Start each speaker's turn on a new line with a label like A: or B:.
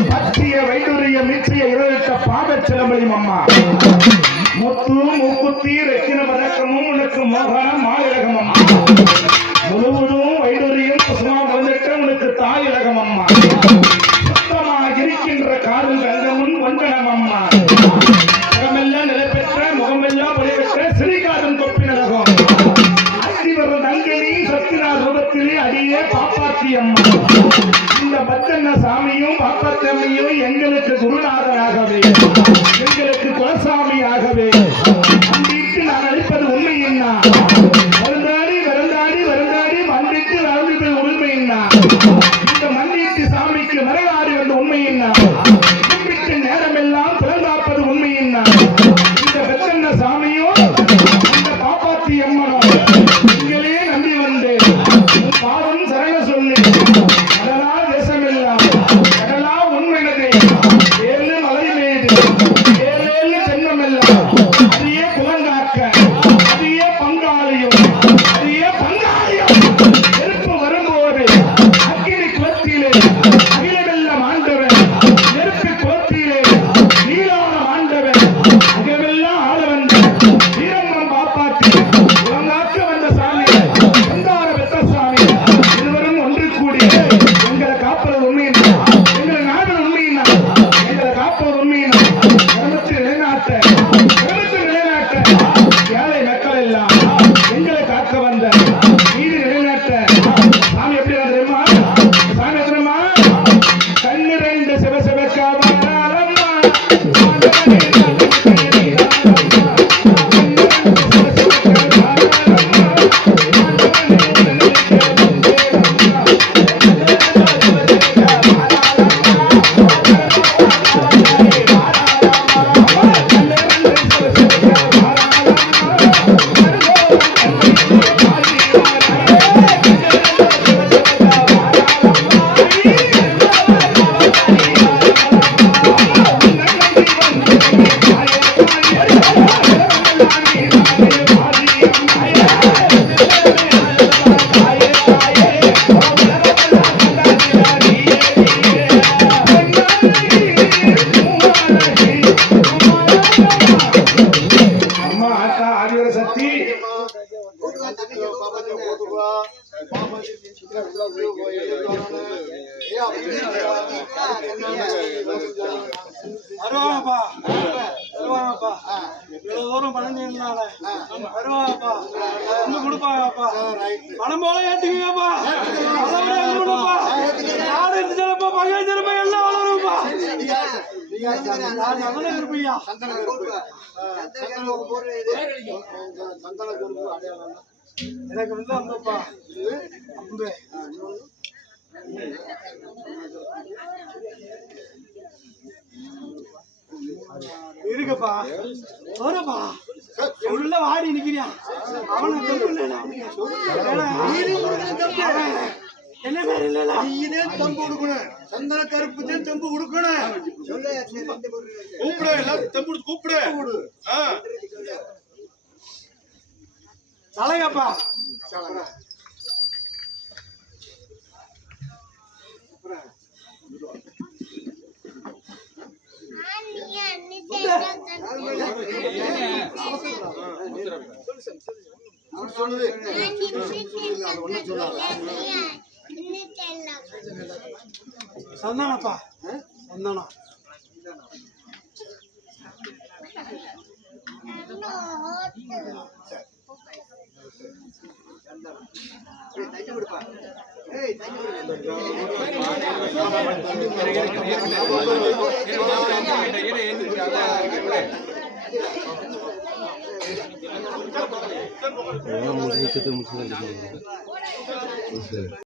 A: பற்றிய வைடூரிய மீட்சிய இருக்க பாத சிலம்பையும் அம்மா. முத்து முக்குத்தி ரத்தின பதக்கமும் உனக்கு மோகன மாயிலகம் அம்மா. சத்தினார் அடியே பாப்பாத்தி அம்மா. இந்த பத்தன்ன சாமியும் பாப்பாத்தம்மையும் எங்களுக்கு குருநாதனாகவே. எங்களுக்கு குலசாமியாகவே. அன்பிட்டு நான் அளிப்பது உண்மை என்ன? வருந்தாடி வருந்தாடி வருந்தாடி மன்றிட்டு வாழ்ந்தது உண்மை என்ன? இந்த மன்னிட்டு சாமிக்கு வரலாறு என்ற உண்மை என்ன? Thank you.
B: வருவாங்கப்பா வருவாங்கப்பா இவ்வளவு தூரம் பணஞ்சிருந்தால வருவாங்கப்பா வந்து கொடுப்பாங்கப்பா பணம் போல ஏத்துக்குங்கப்பா கொடுப்பா நாடு இருந்துச்சப்பா பகை திரும்ப எல்லாம் வளரும்ப்பா நான் நல்ல இருப்பையா எனக்கு வந்து அம்பப்பா அம்பு. இருக்குப்பா வரப்பா உள்ள வாடி நிக்கிறியான் அவனை தப்பு என்ன பேர் இல்லல
C: நீனே தம்பு கொடுக்கணும். சந்தன கருப்பு தான் தம்பு கொடுக்கணும். கூப்பிடு எல்லாரும் தம்பு கூப்பிடு. அவர் சொல்லுது
B: சந்தானப்பா. சந்தானம்.
D: முடிச்சு முடிச்சு